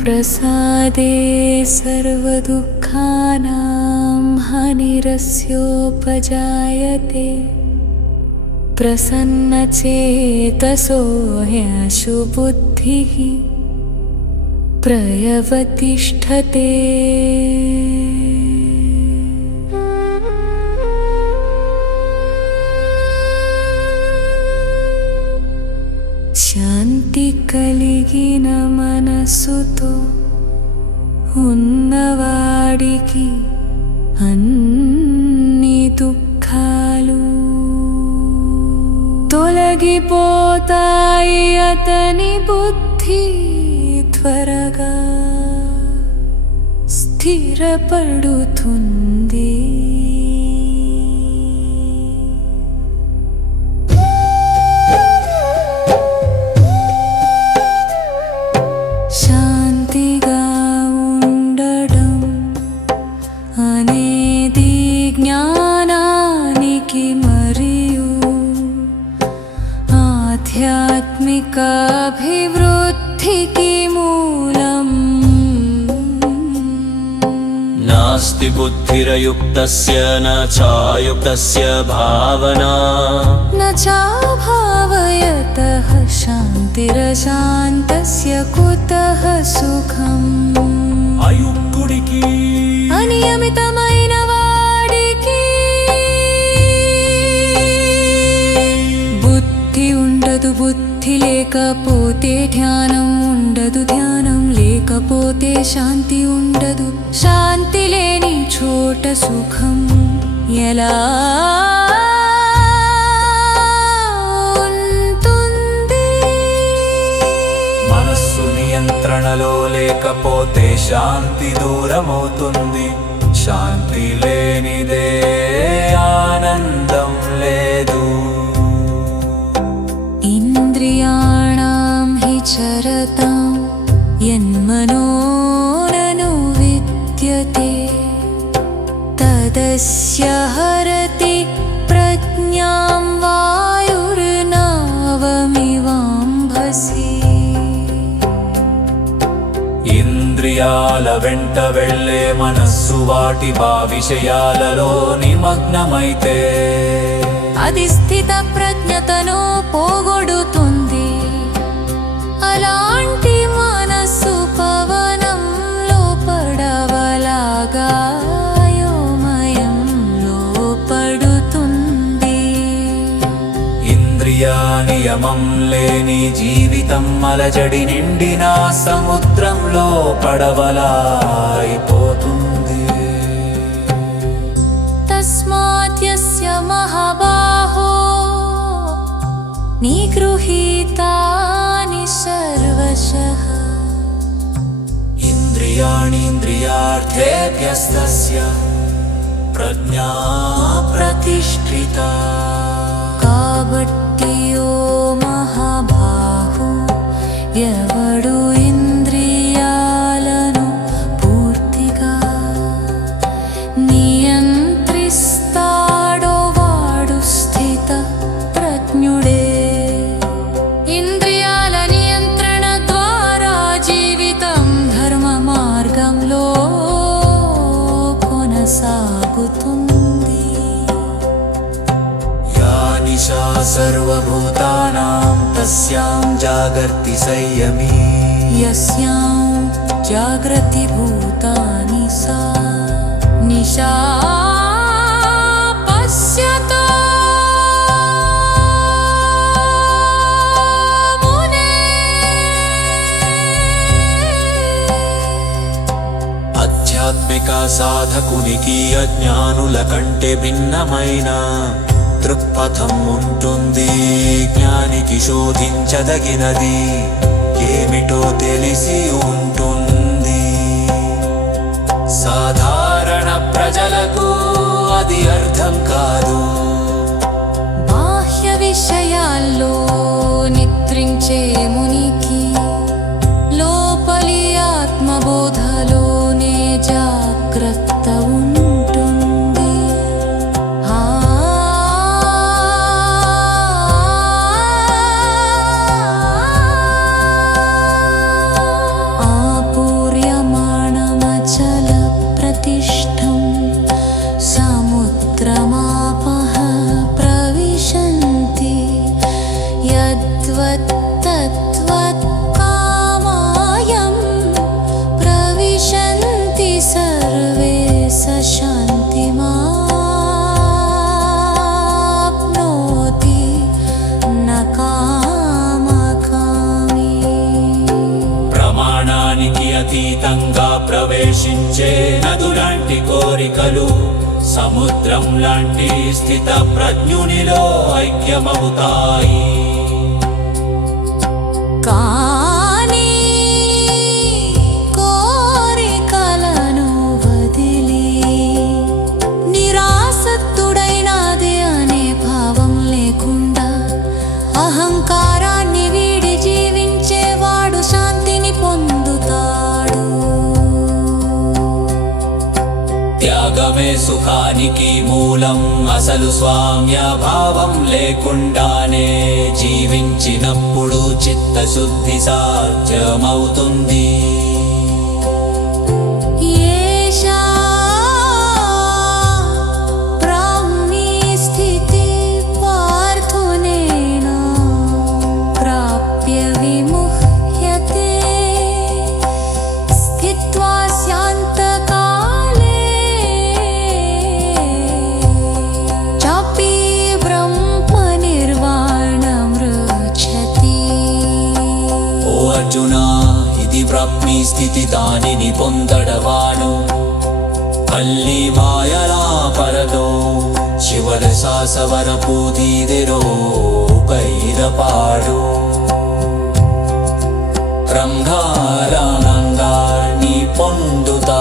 प्रसादे सर्वदुःखानां हानिरस्योपजायते प्रसन्नचेतसो ह्यशु बुद्धिः प्रयवतिष्ठते। శాంతి కలిగిన మనసుతో ఉన్నవాడికి అన్ని దుఃఖాలు తొలగిపోతాయి, అతని బుద్ధి త్వరగా స్థిరపడుతుంది. శాంతిగా ఉండడం అనేది జ్ఞానానికి మరియు ఆధ్యాత్మిక అభివృద్ధికి మూలం. నాస్తి బుద్ధిరయుక్తస్య న చాయుక్తస్య భావనా న చాభావయతః శాంతిరశాంతస్య కుతః సుఖం. అయుక్తుడికి అనియమితమైన వాడికి బుద్ధి ఉండదు, బుద్ధి లేకపోతే ధ్యానం ఉండదు, ధ్యానం లేకపోతే శాంతి ఉండదు, శాంతి లేని చోట సుఖం ఎలా ఉంటుంది? మనస్సు నియంత్రణలో లేకపోతే శాంతి దూరమవుతుంది. శాంతి లేనిదే ఆనందం లేదు. ఇంద్రియాణం హి చరతాం యన్మనోరను విద్యతే తదస్య హరతి ప్రజ్ఞాం వాయుర్నావమివాంభసి. ఇంద్రియాల వెంట వెళ్ళే మనస్సు వాటి విషయాలలో నిమగ్నమైతే అది స్థిత ప్రజ్ఞతను పోగొడుతుంది. అలాంటి మనస్సు పవనంలో పడవలాగా అయోమయంలో పడుతుంది. ఇంద్రియ నియమం లేని జీవితం అలజడి నిండిన సముద్రంలో పడవలా అయిపోతుంది. తస్మాత్ యస్య మహాబాహో నిగృహీతాని సర్వశః ఇంద్రియాణీంద్రియార్థేభ్యస్తస్య ప్రజ్ఞా ప్రతిష్ఠితా. కాబట్టి ఓ మహాబాహు, ఎవడు ఇంద్రియాలను పూర్తిగా నియంత్రిస్తాడో వాడు స్థిత ప్రజ్ఞుడే. ఇంద్రియాల నియంత్రణ ద్వారా జీవితం ధర్మ మార్గంలో కొనసాగుతుంది. యా నిశా సర్వభూతానాం తస్యాం జాగర్తి సంయమీ. యస్యాం జాగ్రతి భూతాని సా నిశా పశ్యతో ఆధ్యాత్మిక సాధకునికి అజ్ఞానుల కంటే భిన్నమైన దృక్పథం ఉంటుంది. జ్ఞానికి శోధించదగినది ఏమిటో తెలిసి ఉంటుంది. సాధారణ ప్రజలకు అది అర్థం కాదు. బాహ్య విషయాల్లో నిద్రించే మునికి లోపలి ఆత్మబోధలోనే జాగ్రత్త ఉంటుంది. ప్రవహించే నదులాంటి కోరికలు సముద్రం లాంటి స్థిత ప్రజ్ఞునిలో ఐక్యమవుతాయి. కానీ కోరికలను వదిలి నిరాసక్తుడైనది అనే భావం లేకుండా అహంకారాన్ని వీడి జీవించేవాడు శాంతిని పొందుతాడు. త్యాగమే సుఖానికి మూలం. అసలు స్వామ్య భావం లేకుండానే జీవించినప్పుడు చిత్తశుద్ధి సాధ్యమవుతుంది. ఏషా బ్రాహ్మీ స్థితి పార్థునేన ప్రాప్య విముహ్యతే స్థిత్వా శాంతకాలే చాపి బ్రహ్మ నిర్వాణమృచ్చతి. ఓ అర్జునా, ఇది బ్రాహ్మీ స్థితి, దానిని పొందడవాడు అల్లి మాయలా పరదో శివల సాసవర పూతిదెరో పైరపాడు రంగారానందాన్ని పొందుతా